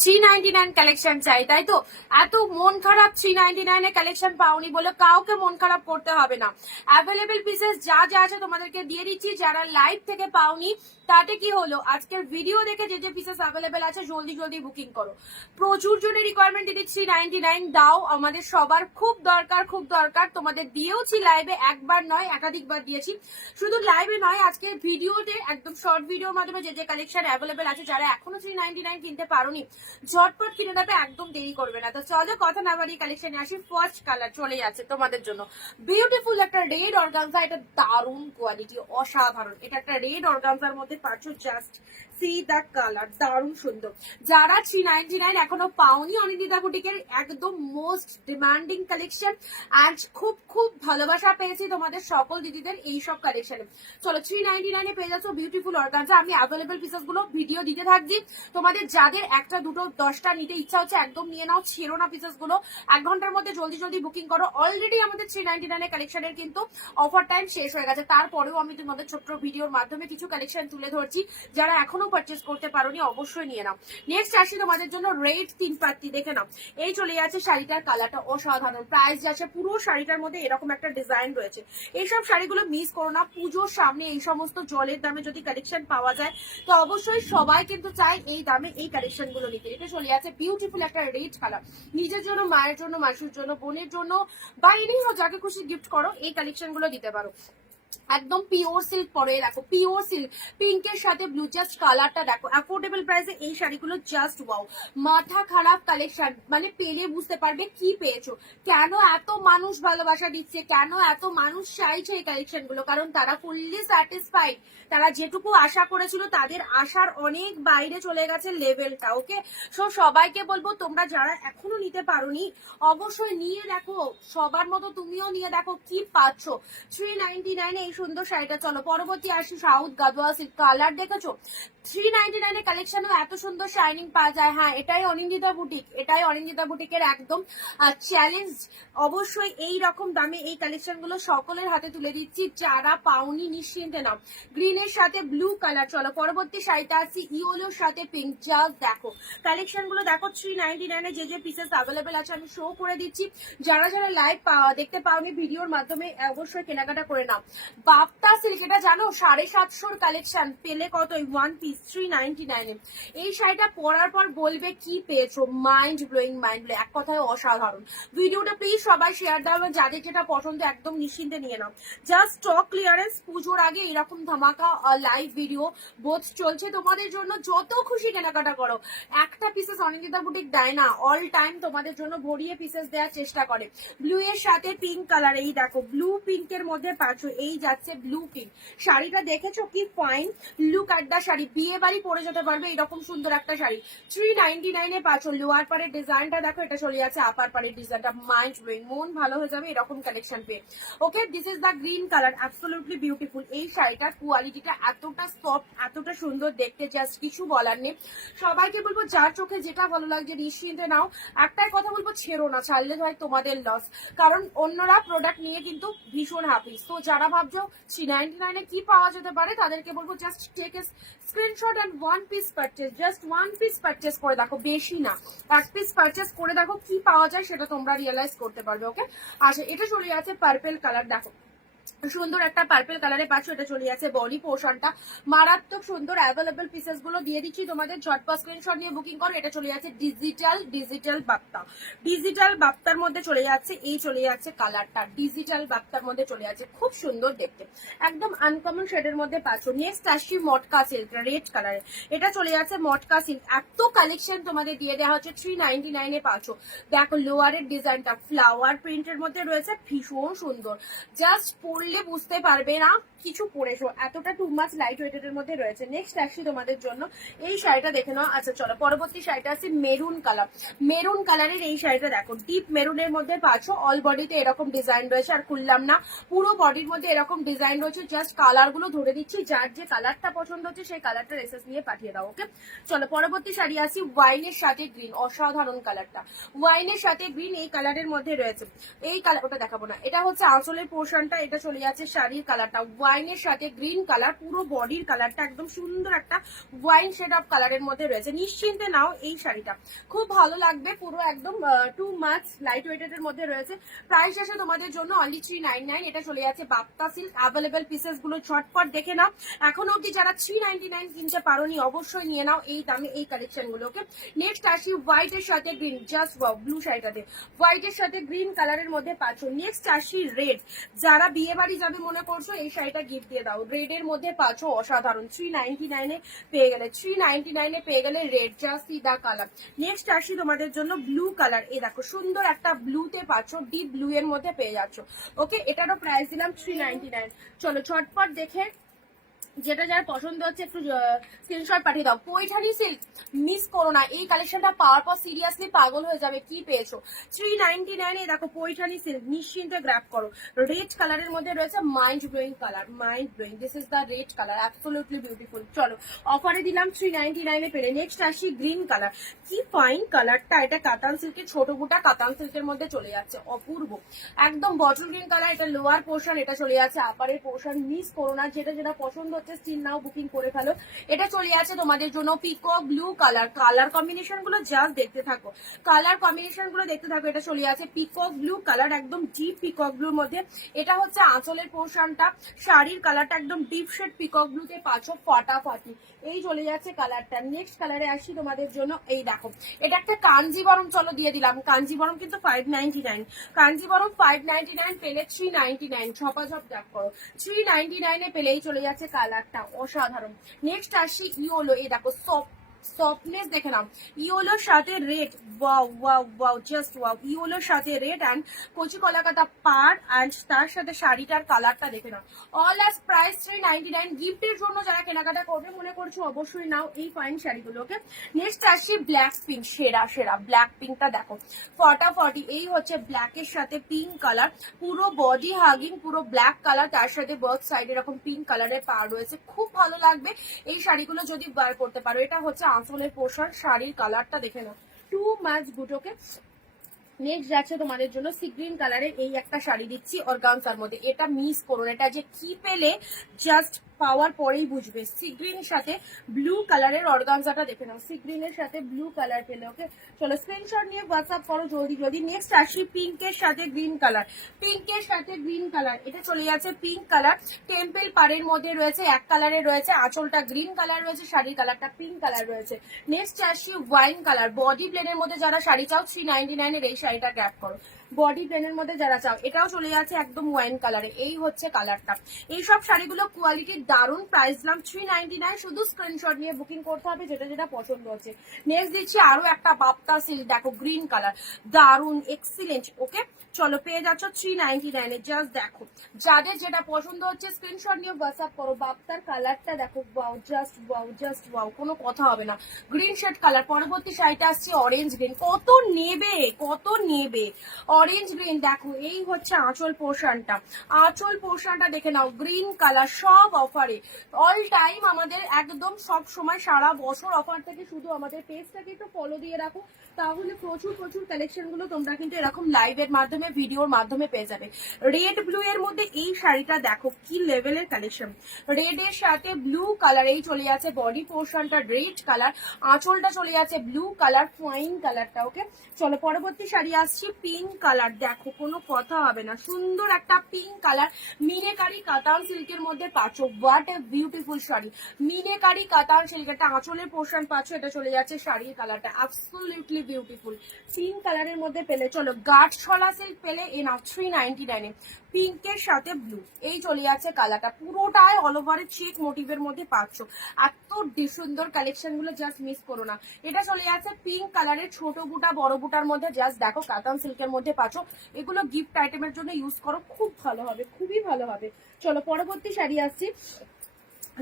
Three ninety nine collection চাই, তাই তো? এত মন খারাপ থ্রি নাইনটি নাইনে কালেকশন পাওনি বলে কাউকে মন খারাপ করতে হবে না। অ্যাভেলেবেল পিসেস যা যা আছে তোমাদেরকে দিয়ে দিচ্ছি, যারা লাইভ থেকে পাওনি, তাতে কি হলো? আজকের ভিডিও দেখে যে যে পিসেস অ্যাভেলেবেল আছে, জলদি জলদি বুকিং করো। প্রচুর জনের রিকোয়ারমেন্ট দিদি থ্রি নাইনটি নাইন, দাও। আমাদের সবার খুব দরকার খুব দরকার। তোমাদের দিয়েওছি লাইভে একবার নয়, একাধিকবার দিয়েছি। শুধু লাইভে নয়, আজকের ভিডিওতে একদম শর্ট ভিডিওর মাধ্যমে যে যে কালেকশন অ্যাভেলেবেল আছে, যারা এখনও থ্রি নাইনটি নাইন কিনতে পারোনি ঝটপট কিনে নেবে, একদম দেরি করবে না। তো চলো, কথা না বাড়িয়ে কালেকশনে আসি। ফার্স্ট কালার চলে যাচ্ছে তোমাদের জন্য। বিউটিফুল একটা রেড অর্গানজা এটা দারুণ কোয়ালিটি অসাধারণ। এটা একটা রেড অর্গানজার মধ্যে পাচ্ছ জাস্ট সি কালার সুন্দর। যারা থ্রি নাইন এখনও পাওনি অনিন্দিতা একদম মোস্ট ডিমান্ডিং কালেকশন খুব খুব ভালোবাসা পেয়েছি তোমাদের সকল দিদিদের এই সব চলো থ্রি নাইনটি নাইনে পেয়ে বিউটিফুল আমি ভিডিও দিতে থাকছি। তোমাদের যাদের একটা, দুটো, দশটা নিতে ইচ্ছা হচ্ছে একদম নিয়ে নাও, ছেড়ো না পিসেসগুলো। এক ঘণ্টার মধ্যে জলদি জলদি বুকিং করো। অলরেডি আমাদের থ্রি নাইনটি নাইনের কালেকশনের কিন্তু অফার টাইম শেষ হয়ে গেছে। তারপরেও আমি তোমাদের ছোট্ট ভিডিওর মাধ্যমে কিছু কালেকশন তুলে ধরছি। যারা এখনও পারচেস করতে পারোনি, অবশ্যই নিয়ে নাও। নেক্সট আসি তোমাদের জন্য রেড তিন পাত্তি দেখে নাও। এই চলে যাচ্ছে শাড়িটার কালারটা অসাধারণ। প্রাইস যাচ্ছে, পুরো শাড়িটার মধ্যে এরকম একটা ডিজাইন রয়েছে। এইসব শাড়িগুলো মিস করো না, পুজোর সামনে এই সমস্ত জলের দামে যদি কালেকশন পাওয়া যায়, তো অবশ্যই সবাই কিন্তু চায় এই দামে এই কালেকশনগুলো নিতে। এটা চলে যাচ্ছে বিউটিফুল একটা রেড কালার নিজের জন্য, মায়ের জন্য, মাসুর জন্য, বোনের জন্য, বা হোক যাকে খুশি গিফট করো, এই কালেকশনগুলো দিতে পারো। একদম পিওর সিল্ক পরে দেখো পিওর সিল্ক পিঙ্কের সাথে ব্লু জাস্ট কালারটা দেখো। অ্যাফোর্ডেবল প্রাইসে এই শাড়িগুলো জাস্ট ওয়াও মাথা খারাপ কালেকশন মানে পেলে বুঝতে পারবে কি পেয়েছ। কেন এত মানুষ ভালোবাসা দিচ্ছে, কেন এত মানুষ চাইছে এই কালেকশনগুলো? কারণ তারা ফুললি স্যাটিসফাইড তারা যেটুকু আশা করেছিল, তাদের আশার অনেক বাইরে চলে গেছে লেভেলটা ওকে সো সবাইকে বলব, তোমরা যারা এখনও নিতে পারোনি, অবশ্যই নিয়ে দেখো। সবার মতো তুমিও নিয়ে দেখো। কি পাচ্ছ? থ্রি নাইনটি নাইনে এই সুন্দর শাড়িটা, চলো পরবর্তী আসি সাউথ গাদোয়া সিল্ক কালার দেখেছ? থ্রি নাইনটি নাইনে কালেকশনও এত সুন্দর শাইনিং পাওয়া যায়। হ্যাঁ এটাই অনিন্দিতা বুটিক এটাই অনিন্দিতা বুটিকের একদম চ্যালেঞ্জ অবশ্যই এই রকম দামে এই কালেকশনগুলো সকলের হাতে তুলে দিচ্ছি, যারা পাওনি নিশ্চিন্তে নাও। গ্রিনের সাথে ব্লু কালার চলো পরবর্তী শাড়িটা আছে ইয়োলোর সাথে পিঙ্ক জাস্ট দেখো। কালেকশনগুলো দেখো থ্রি নাইনটি নাইনে যে যে পিসেস অ্যাভেলেবেল আছে, আমি শো করে দিচ্ছি। যারা যারা লাইভ দেখতে পাওনি, ভিডিওর মাধ্যমে অবশ্যই কেনাকাটা করে নাও। বাপ্তা সিল্ক এটা জানো? সাড়ে সাতশোর কালেকশন পেলে কত ওয়ান পিস থ্রি নাইনটি নাইনে এই শাড়িটা পরার পর বলবে কি পেয়েছ? মাইন্ড ব্লোয়িং মাইন্ড ব্লো এক কথায় অসাধারণ। ভিডিওটা প্লিজ সবাই শেয়ার দাও এবং যাদের যেটা পছন্দ, একদম নিশ্চিন্তে নিয়ে নাও। জাস্ট স্টক ক্লিয়ারেন্স পুজোর আগে এরকম ধামাকা লাইভ ভিডিও বোধ চলছে। তোমাদের জন্য যত খুশি কেনাকাটা করো। একটা পিসেস অনিন্দিতা বুটিক দেয় না। অল টাইম তোমাদের জন্য ভরিয়ে পিসেস দেওয়ার চেষ্টা করে। ব্লু এর সাথে পিঙ্ক কালার এই দেখো ব্লু পিঙ্কের মধ্যে পাচ্ছ। এই যাচ্ছে ব্লু পিঙ্ক শাড়িটা দেখেছ? কি ফাইন লুক দা শাড়ি। বিয়ে বাড়ি পরে যেতে পারবে সুন্দর একটা শাড়ি। থ্রি নাইনটি নাইনে পাচ্ছ। লোয়ার পাড়ের ডিজাইনটা দেখো, এটা চলে যাচ্ছে আপার পাড়ের ডিজাইনটা মাইন্ড মন ভালো হয়ে যাবে এরকম কালেকশন পেয়ে। Okay this is the green colour absolutely beautiful এই শাড়িটার কোয়ালিটিটা এতটা সফট এতটা সুন্দর দেখতে জাস্ট কিছু বলার নেই। সবাইকে বলব, যার চোখে যেটা ভালো লাগছে, নিশ্চিন্তে নাও। একটাই কথা বলব, ছেড়ো না, ছাড়লে হয় তোমাদের লস কারণ অন্যরা প্রোডাক্ট নিয়ে কিন্তু ভীষণ হ্যাপি তো যারা ভাবছ থ্রি নাইনটি নাইনে কি পাওয়া যেতে পারে, তাদেরকে বলব just take a screenshot and one piece purchase just one piece purchase করে দেখো, বেশি না। এক পিস পারচেস করে দেখো কি পাওয়া যায়, সেটা তোমরা রিয়েলাইজ করতে পারবে ওকে আচ্ছা এটা চলে যাচ্ছে পার্পেল কালার দেখো। সুন্দর একটা পার্পেল কালারে পাচ্ছ, এটা চলে যাচ্ছে বডি পোর্শনটা মারাত্মক সুন্দর অ্যাভেলেবল পিসেসগুলো দিয়ে দিচ্ছি তোমাদের, ঝটপট স্ক্রিনশট নিয়ে বুকিং করো, এটা চলে যাচ্ছে ডিজিটাল ডিজিটাল বাপ্তা ডিজিটাল বাপ্তার মধ্যে চলে যাচ্ছে, এই চলে যাচ্ছে কালারটা ডিজিটাল বাপ্তার মধ্যে চলে যাচ্ছে, খুব সুন্দর দেখতে। একদম আনকমন শেডের মধ্যে পাচ্ছ। নেক্সট আসছি মটকা সিল্ক রেড কালারে এটা চলে যাচ্ছে মটকা সিল্ক এত কালেকশন তোমাদের দিয়ে দেওয়া হচ্ছে থ্রি নাইনটি নাইনে পাচ্ছ। দেখো লোয়ারের ডিজাইনটা ফ্লাওয়ার প্রিন্টের মধ্যে রয়েছে, ভীষণ সুন্দর। জাস্ট পরলে বুঝতে পারবে না, কিছু পরেছো এতটা টু মাছ লাইট ওয়েটের মধ্যে রয়েছে। নেক্সট আসছি তোমাদের জন্য। এই শাড়িটা দেখে নাও। আচ্ছা চলো, পরবর্তী শাড়িটা আছে মেরুন কালার মেরুন কালারের এই শাড়িটা দেখো। ডিপ মেরুনের মধ্যে পাচ্ছ। অল বডিতে এরকম ডিজাইন রয়েছে, আর খুললাম না। পুরো বডির মধ্যে এরকম ডিজাইন রয়েছে। জাস্ট কালারগুলো ধরে দিচ্ছি যার যে কালারটা পছন্দ হচ্ছে, সেই কালারটা রেসেস নিয়ে পাঠিয়ে দাও ওকে চলো, পরবর্তী শাড়ি আসি ওয়াইনের সাথে গ্রিন অসাধারণ কালারটা ওয়াইনের সাথে গ্রিন এই কালারের মধ্যে রয়েছে। এই কালার ওটা দেখাবো না। এটা হচ্ছে আঁচলের পোর্শনটা এটা চলে যাচ্ছে শাড়ির কালারটা। ওয়াইনের সাথে গ্রিন কালার পুরো বডির কালারটা একদম সুন্দর একটা ওয়াইন শেড অফ কালারের মধ্যে রয়েছে। নিশ্চিন্তে নাও এই শাড়িটা। খুব ভালো লাগবে, পুরো একদম টু মাছ লাইট ওয়েটেড এর মধ্যে রয়েছে। প্রাইস আসে তোমাদের জন্য অনলি থ্রি নাইন নাইন এটা চলে যাচ্ছে বাপ্তা সিল্ক অ্যাভেলেবেল পিসেসগুলো ঝটপট দেখে নাও। এখন অব্দি যারা থ্রি নাইনটি নাইন কিনতে পারোনি, অবশ্যই নিয়ে নাও এই দামে এই কালেকশন গুলোকে। নেক্সট আসি হোয়াইট এর সাথে গ্রিন জাস্ট ব্লু শাড়িটাতে। হোয়াইট এর সাথে গ্রিন কালারের মধ্যে পাচ্ছ। নেক্সট আসি রেড যারা বিয়ে বাড়ি যাবে মনে করছ, এই শাড়িটা গিফট দিয়ে দাও। রেড এর মধ্যে পাচ্ছ অসাধারণ। থ্রি নাইনটি নাইনে পেয়ে গেলে থ্রি নাইনটি নাইনে পেয়ে গেলে red just the colour next আসি তোমাদের জন্য ব্লু কালার এ দেখো, সুন্দর একটা ব্লুতে পাচ্ছ ডিপ ব্লু এর মধ্যে পেয়ে যাচ্ছ। ওকে এটারও প্রাইস দিলাম থ্রি নাইনটি নাইন চলো ঝটপট দেখে যেটা যার পছন্দ হচ্ছে একটু স্ক্রিনশট পাঠিয়ে দাও। পৈঠানি সিল্ক মিস করো না। এই কালেকশনটা পাওয়ার পর সিরিয়াসলি পাগল হয়ে যাবে। কি পেয়েছ? থ্রি নাইনটি নাইনে দেখো পৈঠানি সিল্ক নিশ্চিন্তে গ্র্যাপ করো। রেড কালারের মধ্যে রয়েছে mind blowing colour mind blowing this is the red colour absolutely beautiful চলো অফারে দিলাম থ্রি নাইনটি নাইনে পেরে নেক্সট আসি গ্রিন কালার কি ফাইন কালারটা এটা কাতান সিল্কের ছোট বুটা কাতান সিল্কের মধ্যে চলে যাচ্ছে। অপূর্ব। একদম বটল গ্রিন কালার এটা লোয়ার পোর্শন এটা চলে যাচ্ছে। আপারের পোর্শন মিস করো না। যেটা যেটা পছন্দ হচ্ছে স্টিল নাও বুকিং করে ফেলো। এটা চলে যাচ্ছে তোমাদের জন্য পিকক ব্লু কালার কালার কম্বিনেশনগুলো জাস্ট দেখতে থাকো। কালার কম্বিনেশনগুলো দেখতে থাকো, এটা চলে পিকক ব্লু কালার একদম ডিপ ব্লুর মধ্যে। এটা হচ্ছে আঁচলের পোর্শনটা শাড়ির কালারটা একদম ডিপ শেড পিকক ব্লুতে পাঁচো ফাটাফাটি। এই চলে যাচ্ছে কালারটা নেক্সট কালারে আসি তোমাদের জন্য। এই দেখো, এটা একটা কাঞ্জিবরম, চলো দিয়ে দিলাম। কাঞ্জিবরম কিন্তু five ninety nine Kanjeevaram five ninety nine পেলে থ্রি নাইনটি নাইন ঝপাঝপ ডাক করো। থ্রি নাইনটি নাইনে পেলেই চলে যাচ্ছে কালারটা অসাধারণ। নেক্সট আসি ইওলো এই দেখো সফট সফটনেস দেখে নাও। ইওলোর সাথে red wow wow wow just wow ইওলোর সাথে রেড অ্যান্ড কচি কলাকাতা পার অ্যান্ড তার সাথে শাড়িটার কালারটা দেখে নাও। All as price three ninety nine গিফটের জন্য যারা কেনাকাটা করবে, মনে করছ অবশ্যই নাও এই ফাইন শাড়িগুলোকে নেক্সট আসি ব্ল্যাক পিঙ্ক সেরা সেরা। ব্ল্যাক পিঙ্কটা দেখো। ফটাফটি এই হচ্ছে ব্ল্যাকের সাথে পিঙ্ক কালার পুরো বডি হাগিং পুরো ব্ল্যাক কালার তার সাথে বোথ সাইড এরকম পিঙ্ক কালারের পার রয়েছে। খুব ভালো লাগবে। এই শাড়িগুলো যদি বার করতে পারো, এটা হচ্ছে আঁচলের পোশাক শাড়ির কালারটা দেখে নাও। টু ম্যাচ গুটোকে নেক্সট যাচ্ছে তোমাদের জন্য। সি গ্রিন কালারের এই একটা শাড়ি দিচ্ছি অর্গানসার মধ্যে। এটা মিস করুন এটা যে কি পেলে? জাস্ট পাওয়ার পরেই বুঝবে। সি গ্রিনের সাথে ব্লু কালারের অর্গানজাটা দেখে নাও। সি গ্রিনের সাথে ব্লু কালার পেলে ওকে চলো স্ক্রিনশট নিয়ে হোয়াটসঅ্যাপ করো জলদি জলদি। নেক্সট আসি পিঙ্কের সাথে গ্রিন কালার পিঙ্কের সাথে গ্রিন কালার এটা চলে যাচ্ছে পিঙ্ক কালার টেম্পেল পাড়ের মধ্যে রয়েছে, এক কালারে রয়েছে। আঁচলটা গ্রিন কালার রয়েছে, শাড়ির কালারটা পিঙ্ক কালার রয়েছে। নেক্সট আসি ওয়াইন কালার বডি প্লেনের মধ্যে যারা শাড়ি চাও থ্রি নাইনটি নাইনের এই শাড়িটা গ্র্যাপ করো। বডি প্লেনের মধ্যে যারা চাও, এটাও চলে যাচ্ছে একদম ওয়াইন কালারে। এই হচ্ছে কালারটা। এই সব শাড়িগুলো কোয়ালিটি দারুণ প্রাইস দিলাম থ্রি নাইনটি নাইন শুধু স্ক্রিনশট নিয়ে বুকিং করতে হবে যেটা যেটা পছন্দ হচ্ছে। নেক্সট দিচ্ছি আরও একটা বাপ্তা সিল্ক দেখো গ্রিন কালার দারুণ এক্সিলেন্ট ওকে চলো, পেয়ে যাচ্ছ থ্রি নাইনটি নাইনে জাস্ট দেখো, যাদের যেটা পছন্দ হচ্ছে স্ক্রিনশট নিয়ে হোয়াটসঅ্যাপ করো। বাপ্তার কালারটা দেখো wow just wow just wow কোনো কথা হবে না। গ্রিন শেড কালার পরবর্তী শাড়িটা আসছে অরেঞ্জ গ্রিন কত নেবে কত নেবে? অরেঞ্জ গ্রিন দেখো, এই হচ্ছে আঁচল পোর্শনটা আঁচল পোর্শনটা দেখে নাও গ্রিন কালার সব অফারে অল টাইম আমাদের একদম সব সময় সারা বছর অফার থেকে শুধু আমাদের পেজটাকে একটু ফলো দিয়ে রাখো, তাহলে প্রচুর প্রচুর কালেকশনগুলো তোমরা কিন্তু এরকম লাইভের মাধ্যমে ভিডিওর মাধ্যমে পেয়ে যাবে। রেড ব্লু এর মধ্যে এই শাড়িটা দেখো, কি লেভেলের কালেকশন রেড এর সাথে ব্লু কালার এই চলে যাচ্ছে বডি পোর্শনটা রেড কালার আঁচলটা চলে যাচ্ছে ব্লু কালার ফাইন কালারটা ওকে চলো, পরবর্তী শাড়ি আসছি পিঙ্ক কালার, দেখো, কোনো কথা হবে না। সুন্দর একটা পিঙ্ক কালার, মিনেকারি কাতান সিল্কের মধ্যে পাচ্ছ। What a beautiful sari. Meenakari Katan silk একটা আঁচলের পোর্শন পাচ্ছ, এটা চলে যাচ্ছে শাড়ির কালারটা। অ্যাবসোলিউটলি বিউটিফুল পিঙ্ক কালারের মধ্যে পেলে, চলো গাঢ় ছলা সিল্ক পেলে, এ নাও থ্রি নাইনটি নাইনে পিঙ্কের সাথে ব্লু এই চলে যাচ্ছে কালারটা। পুরোটাই অল ওভার চেক মোটিভের মধ্যে পাচ্ছ। এত সুন্দর কালেকশনগুলো জাস্ট মিস করো না। এটা চলে যাচ্ছে পিঙ্ক কালারের ছোট বুটা, বড় বুটার মধ্যে জাস্ট দেখো, কাতান সিল্কের মধ্যে পাচ্ছ। এগুলো গিফট আইটেমের জন্য ইউজ করো। খুব ভালো হবে, খুবই ভালো হবে। চলো, পরবর্তী শাড়ি আসছি।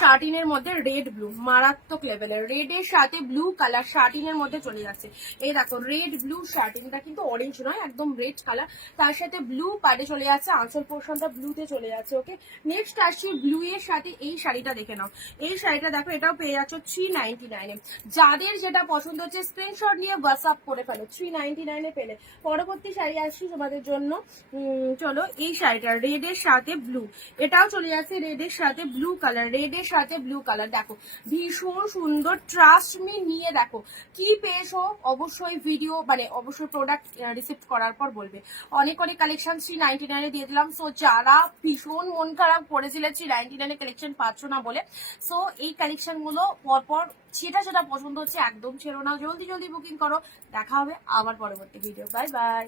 শার্টিনের মধ্যে রেড ব্লু, মারাত্মক লেভেলের রেড এর সাথে ব্লু কালার শার্টিনের মধ্যে চলে যাচ্ছে। এই দেখো রেড ব্লু শার্টিনটা কিন্তু অরেঞ্জ নয়, একদম রেড কালার তার সাথে ব্লু পাড়ে চলে যাচ্ছে, আঁচল পোর্শনটা ব্লুতে চলে যাচ্ছে ওকে নেক্সট আসছি ব্লু এর সাথে এই শাড়িটা দেখে নাও। এই শাড়িটা দেখো, এটাও পেয়ে যাচ্ছ থ্রি নাইনটি নাইনে যাদের যেটা পছন্দ হচ্ছে স্ক্রিনশট নিয়ে হোয়াটসঅ্যাপ করে ফেলো থ্রি নাইনটি নাইনে পেলে। পরবর্তী শাড়ি আসছি তোমাদের জন্য চলো এই শাড়িটা রেড এর সাথে ব্লু এটাও চলে যাচ্ছে রেড এর সাথে ব্লু কালার রেড এর সাথে ব্লু কালার দেখো। ভীষণ সুন্দর ট্রাস্ট মি নিয়ে দেখো। কি পেয়েছ? অবশ্যই ভিডিও মানে অবশ্যই প্রোডাক্ট রিসিভ করার পর বলবে। অনেক অনেক কালেকশন থ্রি নাইনটি নাইনে দিয়ে দিলাম। সো যারা ভীষণ মন খারাপ করেছিলেন থ্রি নাইনটি নাইনে কালেকশন পাচ্ছ না বলে সো এই কালেকশনগুলো পরপর সেটা সেটা পছন্দ হচ্ছে একদম ছেড়ো না জলদি জলদি বুকিং করো। দেখা হবে আবার পরবর্তী ভিডিও বাই বাই